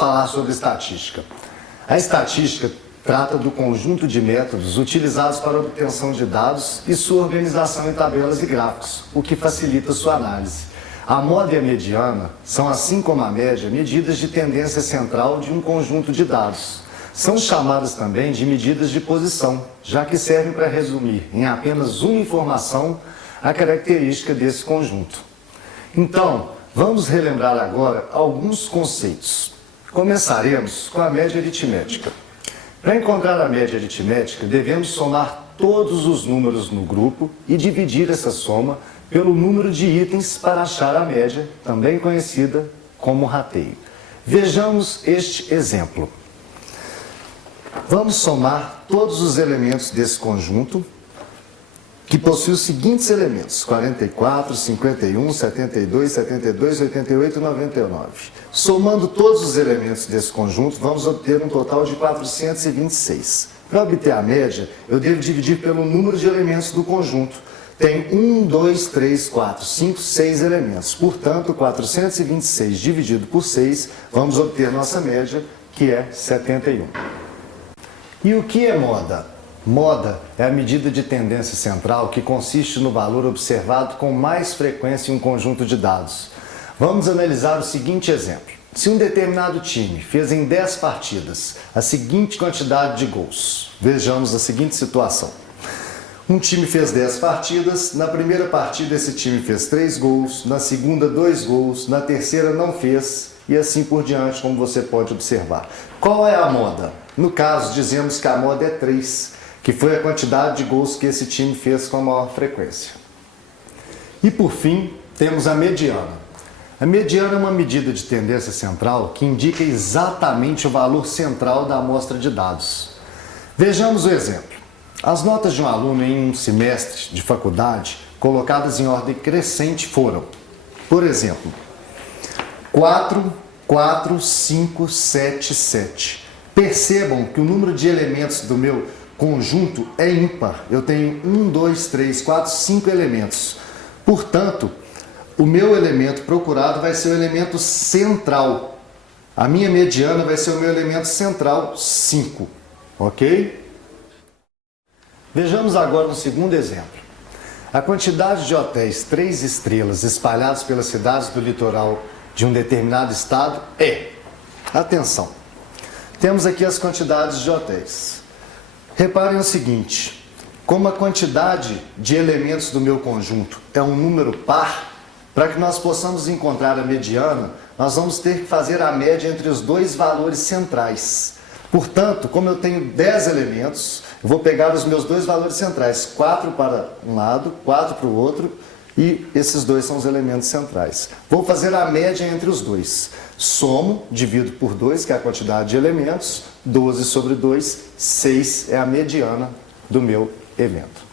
falar sobre estatística. A estatística trata do conjunto de métodos utilizados para a obtenção de dados e sua organização em tabelas e gráficos, o que facilita sua análise. A moda e a mediana são, assim como a média, medidas de tendência central de um conjunto de dados. São chamadas também de medidas de posição, já que servem para resumir em apenas uma informação a característica desse conjunto. Então, vamos relembrar agora alguns conceitos. Começaremos com a média aritmética. Para encontrar a média aritmética, devemos somar todos os números no grupo e dividir essa soma pelo número de itens para achar a média, também conhecida como rateio. Vejamos este exemplo. Vamos somar todos os elementos desse conjunto, que possui os seguintes elementos: 44, 51, 72, 72, 88 e 99. Somando todos os elementos desse conjunto, vamos obter um total de 426. Para obter a média, eu devo dividir pelo número de elementos do conjunto. Tem 1, 2, 3, 4, 5, 6 elementos. Portanto, 426 dividido por 6, vamos obter nossa média, que é 71. E o que é moda? Moda é a medida de tendência central que consiste no valor observado com mais frequência em um conjunto de dados. Vamos analisar o seguinte exemplo. Se um determinado time fez em 10 partidas a seguinte quantidade de gols, vejamos a seguinte situação. Um time fez 10 partidas, na primeira partida esse time fez 3 gols, na segunda 2 gols, na terceira não fez e assim por diante, como você pode observar. Qual é a moda? No caso, dizemos que a moda é 3, que foi a quantidade de gols que esse time fez com a maior frequência. E por fim, temos a mediana. A mediana é uma medida de tendência central que indica exatamente o valor central da amostra de dados. Vejamos o exemplo. As notas de um aluno em um semestre de faculdade, colocadas em ordem crescente, foram, por exemplo, 4, 4, 5, 7, 7. Percebam que o número de elementos do meu conjunto é ímpar. Eu tenho 1, 2, 3, 4, 5 elementos. Portanto, o meu elemento procurado vai ser o elemento central. A minha mediana vai ser o meu elemento central, 5. Ok? Vejamos agora um segundo exemplo. A quantidade de hotéis 3 estrelas espalhados pelas cidades do litoral de um determinado estado é... Atenção! Temos aqui as quantidades de hotéis. Reparem o seguinte, como a quantidade de elementos do meu conjunto é um número par, para que nós possamos encontrar a mediana, nós vamos ter que fazer a média entre os dois valores centrais. Portanto, como eu tenho 10 elementos, eu vou pegar os meus dois valores centrais, 4 para um lado, 4 para o outro, e esses dois são os elementos centrais. Vou fazer a média entre os dois. Somo, divido por 2, que é a quantidade de elementos, 12 sobre 2, 6 é a mediana do meu evento.